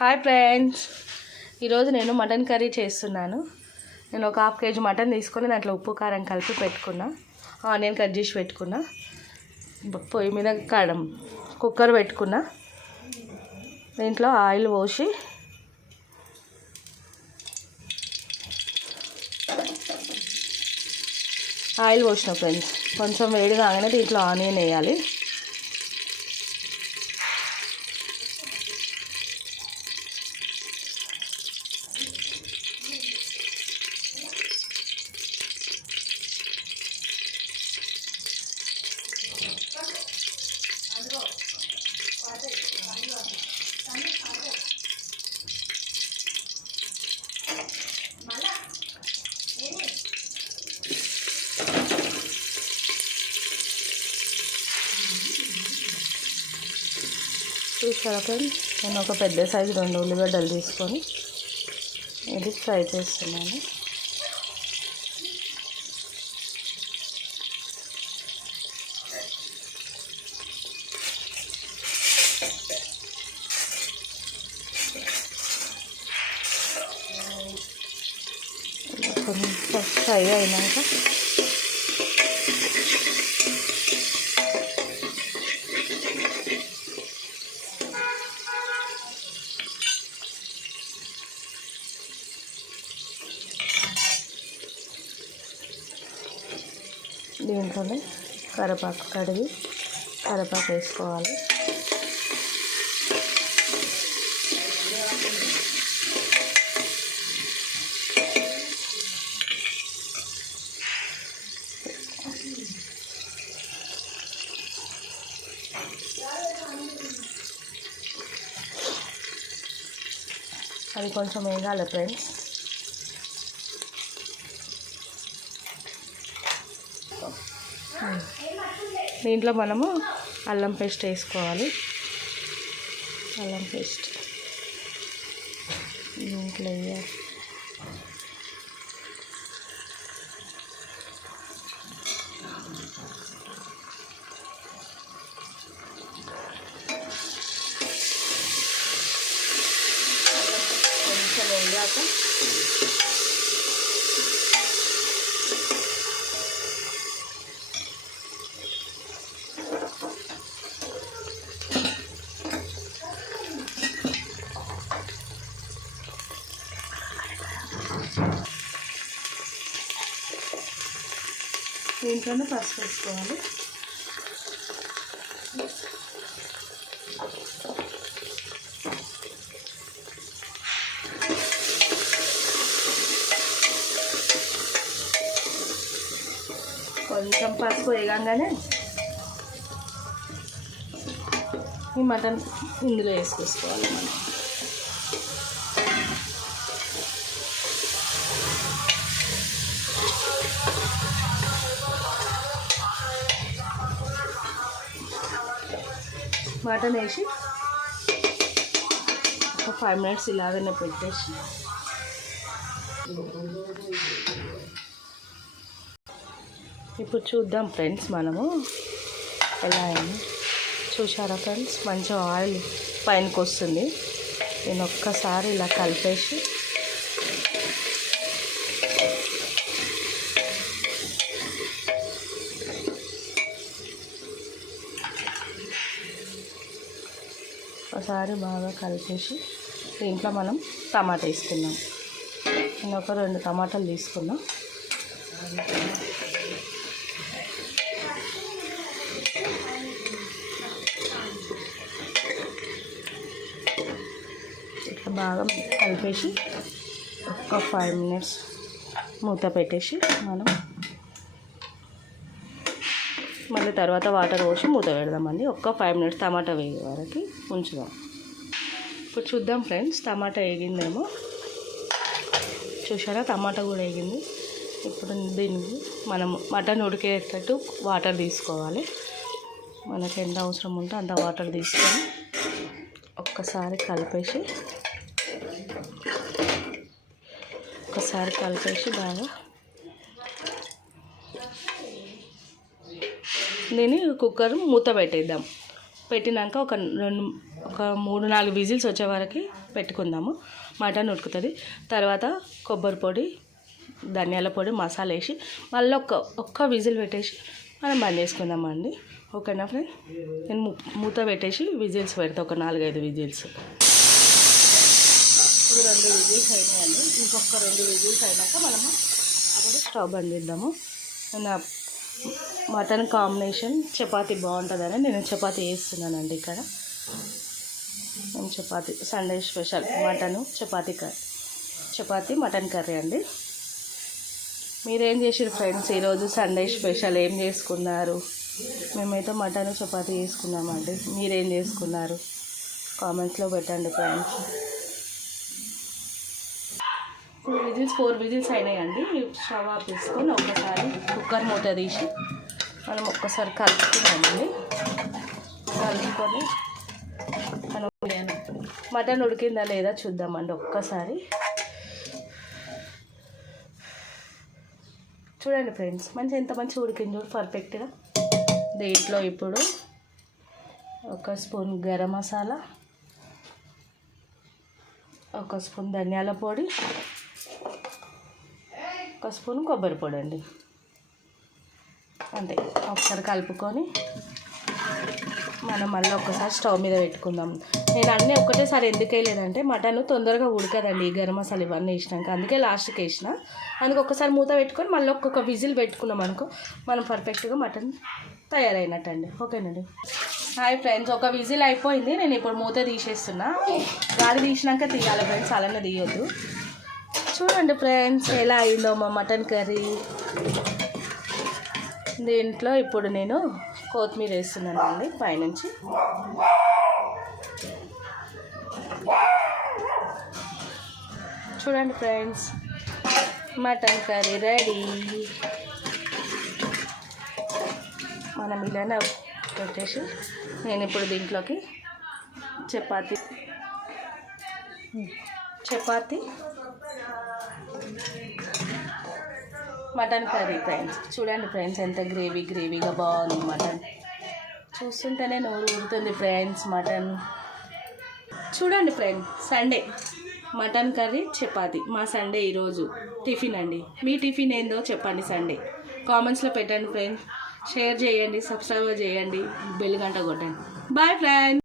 Hi friends, ఈరోజు నేను mutton curry చేస్తున్నాను. నేను ఒక ½ కేజీ మటన్ తీసుకొని దాంట్లో ఉప్పు కారం కలిపి పెట్టుకున్నా, ఆనియన్ కట్ చేసి పెట్టుకున్నా, పొయ్యి మీద కుక్కర్ పెట్టుకున్నా. దీంట్లో ఆయిల్ పోసి పోసిన ఫ్రెండ్స్, కొంచెం వేడి కాగానే దీంట్లో ఆనియన్ వేయాలి. చూసారా ఫ్రెండ్స్, నేను ఒక పెద్ద సైజు 2 ఉల్లిగడ్డలు తీసుకొని ఇది ఫ్రై చేస్తున్నాను. కొంచెం ఫ్రై అయినాక దీంట్లోనే కరివేపాకు కడిగి కరివేపాకు వేసుకోవాలి. అది కొంచెం వేగాలి ఫ్రెండ్స్. దీంట్లో మనము అల్లం పేస్ట్ వేసుకోవాలి. అల్లం పేస్ట్ దీంట్లో వేయాలి. కొంచెం వేయాక దీంట్లోనే పసుపు వేసుకోవాలి. కొంచెం పసుపు వేయగానే ఈ మటన్ ఇందులో వేసుకొసుకోవాలి. మనం మటన్ వేసి ఒక 5 మినిట్స్ ఇలాగనే పెట్టేసి ఇప్పుడు చూద్దాం ఫ్రెండ్స్ మనము ఎలా అయింది. చూసారా ఫ్రెండ్స్, మంచి ఆయిల్ పైనకి వస్తుంది. నేను ఒక్కసారి ఇలా కలిపేసి ఒకసారి బాగా కలిపేసి దీంట్లో మనం టమాటా వేసుకున్నాం. నేను ఒక 2 టమాటాలు తీసుకున్నా. ఇట్లా బాగా కలిపేసి ఒక 5 మినిట్స్ మూత పెట్టేసి మనం మళ్ళీ తర్వాత వాటర్ పోసి మూత పెడదామండి. ఒక్క 5 మినిట్స్ టమాటా వేగే వరకు ఉంచుదాం. ఇప్పుడు చూద్దాం ఫ్రెండ్స్, టమాటా వేగిందేమో. చూసారా, టమాటా కూడా వేగింది. ఇప్పుడు దీనికి మనం మటన్ ఉడికేటట్టు వాటర్ తీసుకోవాలి. మనకి ఎంత అవసరం ఉంటే అంత వాటర్ తీసుకొని ఒక్కసారి కలిపేసి బాగా దీన్ని కుక్కర్ మూత పెట్టేద్దాం. పెట్టినాక ఒక 3-4 విజిల్స్ వచ్చే వరకు పెట్టుకుందాము. మటన్ ఉడుకుతుంది. తర్వాత కొబ్బరి పొడి, ధనియాల పొడి, మసాలా వేసి మళ్ళీ ఒక్క విజిల్ పెట్టేసి మనం బంద్ చేసుకుందామండి. ఓకేనా ఫ్రెండ్? నేను మూత పెట్టేసి విజిల్స్ పెడతా, ఒక 4-5 విజిల్స్. ఇప్పుడు 2 విజిల్స్ అయినాయండి. ఇంకొక 2 విజిల్స్ అయినాక మనము అప్పుడు స్టవ్ బంద్ చేద్దాము. నా మటన్ కాంబినేషన్ చపాతీ బాగుంటుందని నేను చపాతీ వేస్తున్నానండి. ఇక్కడ మేము chapati Sunday special mutton chapati mutton curry అండి. మీరేం చేసారు ఫ్రెండ్స్? ఈరోజు సండే స్పెషల్ ఏం చేసుకున్నారు? మేమైతే మటన్ చపాతీ చేసుకున్నామండి. మీరేం చేసుకున్నారు? కామెంట్స్లో పెట్టండి ఫ్రెండ్స్. 4 విజిల్స్ అయినాయండి. స్టవ్ ఆఫ్ చేసుకొని ఒక్కసారి కుక్కర్ మూత తీసి మనం ఒక్కసారి కలుపుకున్నామండి. కలుపుకొని మనం మటన్ ఉడికిందా లేదా చూద్దామండి ఒక్కసారి. చూడండి ఫ్రెండ్స్, ఎంత మంచిగా ఉడికింది చూడు, పర్ఫెక్ట్గా. దీంట్లో ఇప్పుడు 1 స్పూన్ గరం మసాలా, 1 స్పూన్ ధనియాల పొడి, 1 స్పూన్ కొబ్బరి పొడి అండి. అంతే. ఒకసారి కలుపుకొని మనం మళ్ళీ ఒకసారి స్టవ్ మీద పెట్టుకుందాం. నేను అన్నీ ఒక్కటేసారి ఎందుకు వేయలేదంటే మటన్ తొందరగా ఉడకదండి ఈ గరం మసాలా ఇవన్నీ వేసినాక, అందుకే లాస్ట్కి వేసిన. అందుకే ఒక్కసారి మూత పెట్టుకొని మళ్ళీ ఒక్కొక్క విజిల్ పెట్టుకున్నాం అనుకో మనం పర్ఫెక్ట్గా మటన్ తయారైనట్టండి. ఓకేనండి. హాయ్ ఫ్రెండ్స్, 1 విజిల్ అయిపోయింది. నేను ఇప్పుడు మూత తీసేస్తున్నా. గాలి తీసినాక తీయాలి ఫ్రెండ్స్, అలానే తీయొద్దు. చూడండి ఫ్రెండ్స్ ఎలా అయిందో మా మటన్ కర్రీ. దీంట్లో ఇప్పుడు నేను కొత్తిమీర వేస్తున్నాను అండి పైనుంచి. చూడండి ఫ్రెండ్స్, మటన్ కర్రీ రెడీ. మనం ఇలానే పెట్టేసి నేను ఇప్పుడు దీంట్లోకి చపాతీ మటన్ కర్రీ ఫ్రెండ్స్. చూడండి ఫ్రెండ్స్, ఎంత గ్రేవీగా బాగుంది మటన్. చూస్తుంటేనే నోరు ఊరుతుంది ఫ్రెండ్స్ మటన్. చూడండి friends, Sunday mutton curry chapati మా సండే ఈరోజు టిఫిన్ అండి. మీ టిఫిన్ ఏందో చెప్పండి సండే కామెంట్స్లో పెట్టండి ఫ్రెండ్స్. షేర్ చేయండి, సబ్స్క్రైబ్ చేయండి, బెల్ గంట కొట్టండి. Bye friends.